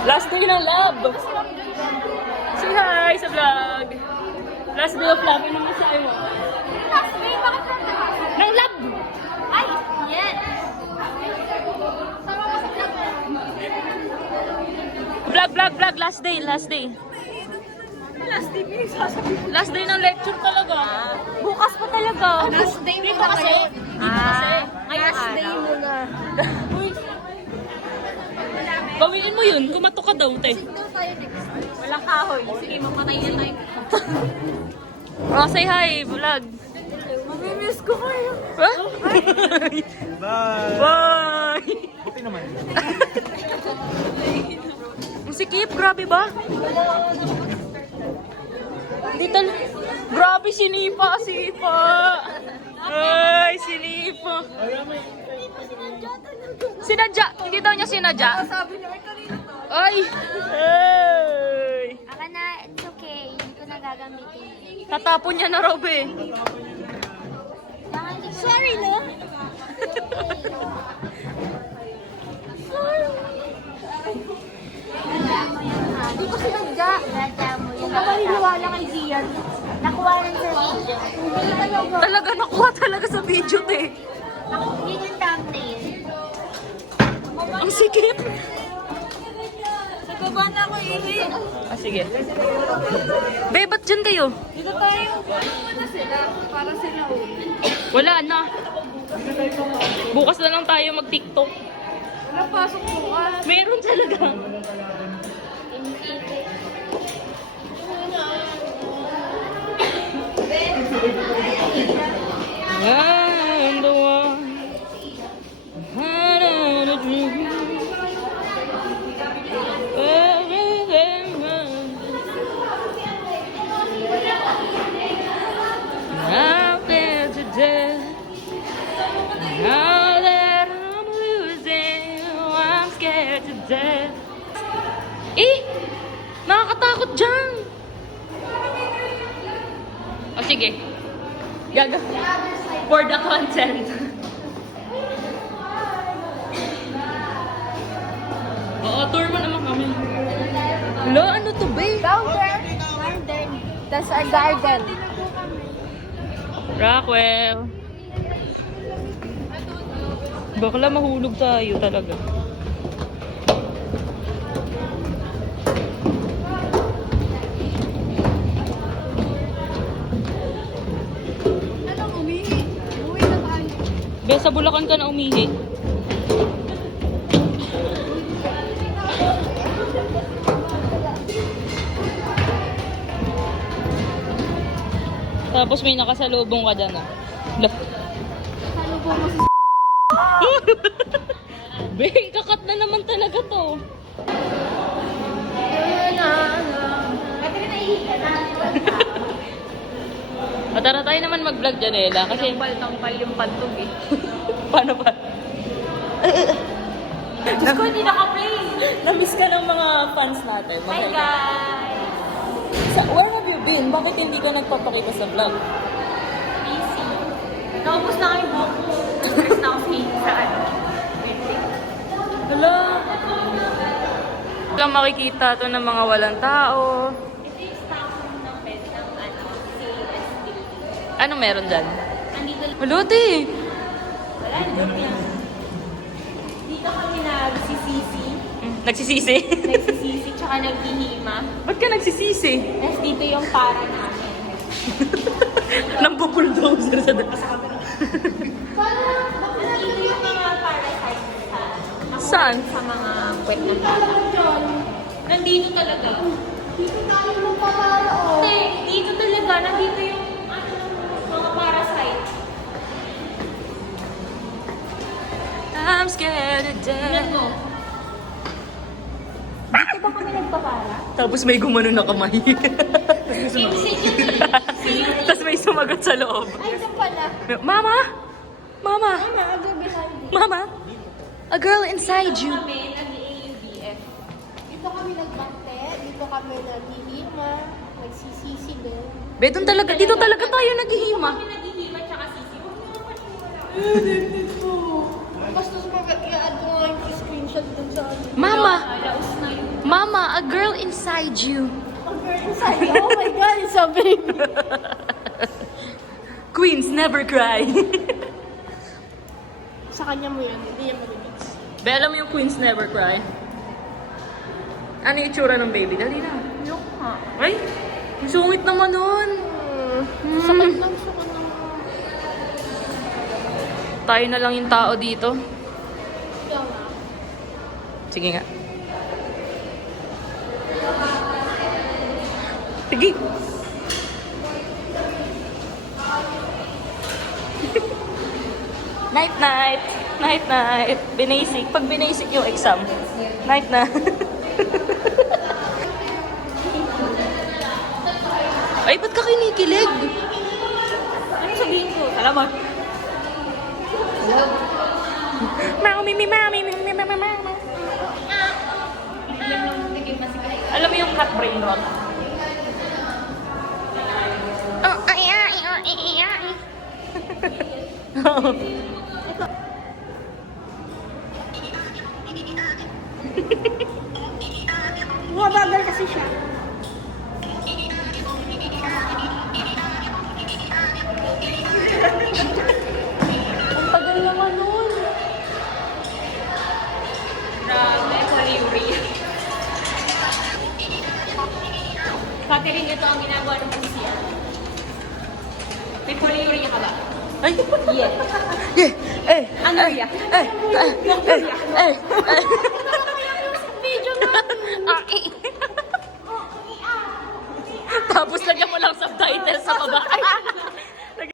Last day ng lab. Say hi sa vlog. Last day of lab. Anong masahe mo? Last day, bakit Ng lab! Ay, yes! Sama mo sa vlog. Vlog. Last day. Last day, pinagsasabi. Last day ng lecture talaga. Bukas pa talaga. Last day mo Dito na kasi. ngayon. Last day mo na. Uy. Bawiin mo yun. Kumato ka daw, te. Walang kahoy. Sige, mamatay na tayo. Oh, say hi, vlog. Mamimiss ko kayo. Huh? Bye! Bye! Buti naman. Ang sikip, grabe ba? Dito, grabe, sinipa. Ay, sinipa. Sinadya. Hindi daw niya sinadya. Sabi niya, ay kanina to. Ay! Ay! Aka na, it's okay. Hindi ko na gagamitin. Tatapon niya na, Rob eh. Sorry, no? Hindi ko sinadya. Huwag ka maniniwala kay Gian. Nakuha lang sa video. Hindi talaga. Talaga, nakuha talaga sa video, te. Yun yung thumbnail. Ang sikip. Sa baba na ako ihi. Ah, sige. Be, ba't dyan kayo? Dito tayo. Ano na sila? Para sila uli. Wala na. Bukas na lang tayo mag-TikTok. Wala pasok bukas. Meron talaga. I'm the one had a dream. Out there today. Now that I'm losing, I'm scared to death. Eh! Nakakatakot dyan! O sige. Gaga. For the content. Oo, tour mo naman kami. Hello, ano to ba? Down there. Garden. That's our garden. Rockwell. Bakla mahulog tayo talaga. Anong umihi? Uwi na tayo. Be, sa Bulacan ka na umihi. Tapos may nakasalubong ka dyan ah. Salubong mo si Be, kakat na naman talaga to. Pwede ka naihi ka na. Matara tayo naman mag-vlog dyan eh. Kasi Tampal yung pantog eh. paano ba? Diyos ko, hindi naka-play. Na-miss ka ng mga fans natin. Hi guys. Where have you been? Bakit hindi ka nagpapakita sa vlog? Busy. Naubos na kayo buhok ko. Stress na ako sa ano. Hala. Lang makikita to ng mga walang tao. Ito yung staff room ng bed ng ano, CSD. Ano meron dyan? Andito lang. Maluti. Wala, joke lang. Dito kami nagsisisi. Nagsisisi? Nagsisisi, tsaka naghihima. Ba't ka nagsisisi? Tapos dito yung para namin. Nang bulldozer sa Dito yung mga parasites sa... Saan? Sa mga puwet ng bata. Nandito talaga. Dito tayo magpapara, oh. Hindi, dito talaga. Nandito yung ano, mga parasites. I'm scared to Tingnan death. mo. Dito ba kami nagpapara? Tapos may gumano na kamay. Insinuate. Tapos may sumagot sa loob. Ay, ito pala. Mama? Mama? Mama, I'll go behind you. Mama? A girl inside you. Dito kami nag-AUBF. Dito kami nagbante, dito kami naghihima, nagsisisi din. Be, dito talaga tayo naghihima. Kami naghihima tsaka sisi. Basta i-add ko nga yung screenshot dun sa ano. Mama! Laos na yun. Mama, a girl inside you. Oh my God, it's a baby. Queens never cry. Sa kanya mo yun, hindi yan marinig. Be, alam mo yung queens never cry? Ano yung itsura ng baby? Dali na. Yung nga. Ay, ang sungit naman nun. Sakit lang, sakit lang. Tayo na lang yung tao dito. Yung nga. Sige nga. Sige. Night night. Night night. Binasic. Pag binasic yung exam. Night na. Ay, ba't ka kinikilig? Ano sabihin ko? Salamat. Mami, mami, mami, mami, mami. Alam mo yung cat brain rot? Oh, ay, ay, ay, ay, ay. Bumabagal kasi siya. Ang tagal naman nun. Grabe, polyuria. Catherine, ito ang ginagawa ng pusiya. May polyuria ka ba? Ay! Yeah. Yeah! Eh! Ano ya? Eh! Eh! Video natin. Tapos lagyan mo lang subtitle sa baba. Ay!